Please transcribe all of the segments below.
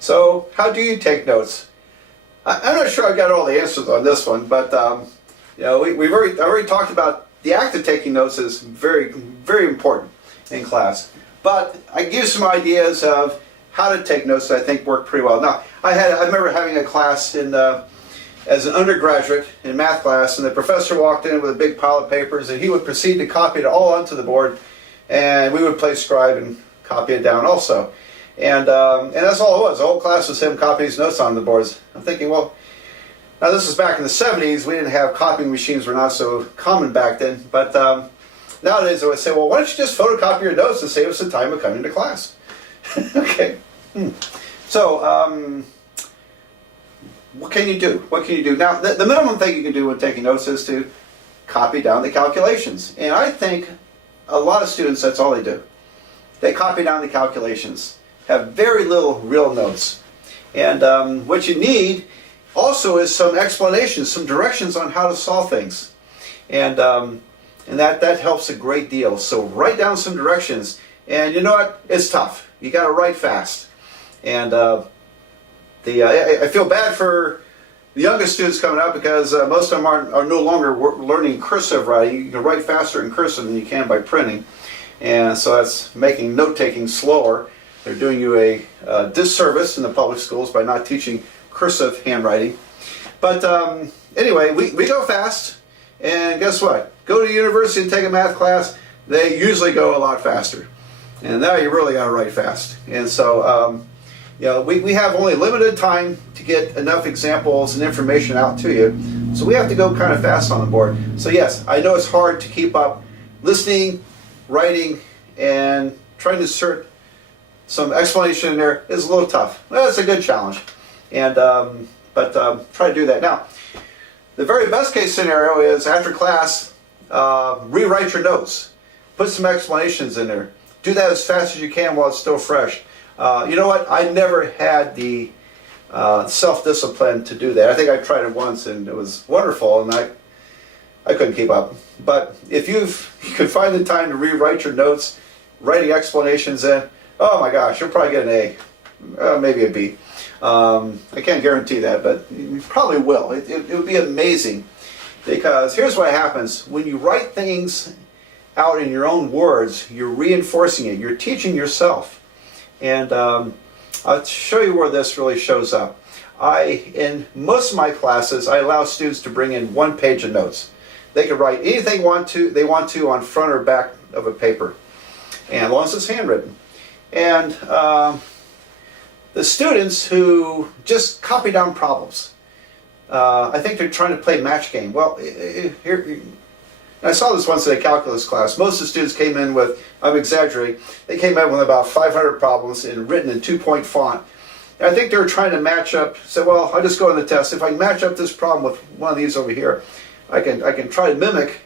So how do you take notes? I'm not sure I've got all the answers on this one, but you know, I've already talked about the act of taking notes is very, very important in class. But I give you some ideas of how to take notes that I think work pretty well. Now, I remember having a class as an undergraduate in math class, and the professor walked in with a big pile of papers, and he would proceed to copy it all onto the board, and we would play scribe and copy it down also. And that's all it was. The whole class was him copying his notes on the boards. I'm thinking, well, now this was back in the 70s. We didn't have copying machines, were not so common back then. But nowadays I would say, well, why don't you just photocopy your notes and save us the time of coming to class? Okay. So what can you do? What can you do? Now, the minimum thing you can do when taking notes is to copy down the calculations. And I think a lot of students, that's all they do. They copy down the calculations, have very little real notes. And what you need also is some explanations, some directions on how to solve things. And that helps a great deal. So write down some directions. And you know what? It's tough. You got to write fast. And I feel bad for the youngest students coming out because most of them are no longer learning cursive writing. You can write faster in cursive than you can by printing. And so that's making note-taking slower. They're doing you a disservice in the public schools by not teaching cursive handwriting. But anyway, we go fast, and guess what? Go to university and take a math class, they usually go a lot faster. And now you really got to write fast. And so you know, we have only limited time to get enough examples and information out to you. So we have to go kind of fast on the board. So yes, I know it's hard to keep up listening, writing, and trying to insert some explanation in there is a little tough. Well, it's a good challenge. And but try to do that. Now, the very best case scenario is after class, rewrite your notes. Put some explanations in there. Do that as fast as you can while it's still fresh. You know what? I never had the self-discipline to do that. I think I tried it once and it was wonderful, and I couldn't keep up. But if you could find the time to rewrite your notes, writing explanations in, oh my gosh, you'll probably get an A, maybe a B. I can't guarantee that, but you probably will. It would be amazing, because here's what happens. When you write things out in your own words, you're reinforcing it. You're teaching yourself. And I'll show you where this really shows up. In most of my classes, I allow students to bring in 1 page of notes. They can write anything they want to on front or back of a paper, and as long as it's handwritten. And the students who just copy down problems, I think they're trying to play match game. Well, here, I saw this once in a calculus class. Most of the students came in with, I'm exaggerating, they came in with about 500 problems written in 2-point font. And I think they were trying to match up, say, well, I'll just go on the test. If I can match up this problem with one of these over here, I can try to mimic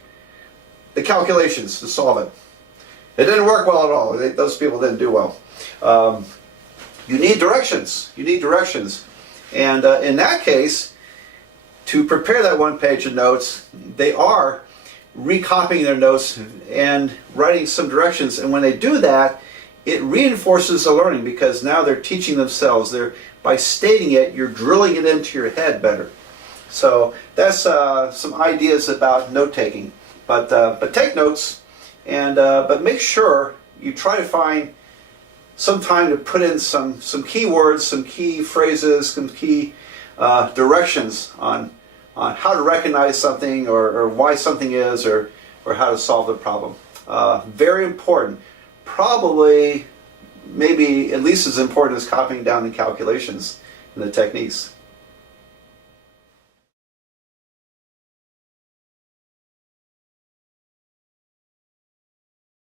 the calculations to solve it. It didn't work well at all. Those people didn't do well. You need directions. You need directions. And in that case, to prepare that 1 page of notes, they are recopying their notes and writing some directions. And when they do that, it reinforces the learning, because now they're teaching themselves. By stating it, you're drilling it into your head better. So that's some ideas about note-taking. But take notes, and but make sure you try to find some time to put in some key words, some key phrases, some key directions on how to recognize something, or why something is, or how to solve the problem. Very important. Probably, maybe at least as important as copying down the calculations and the techniques.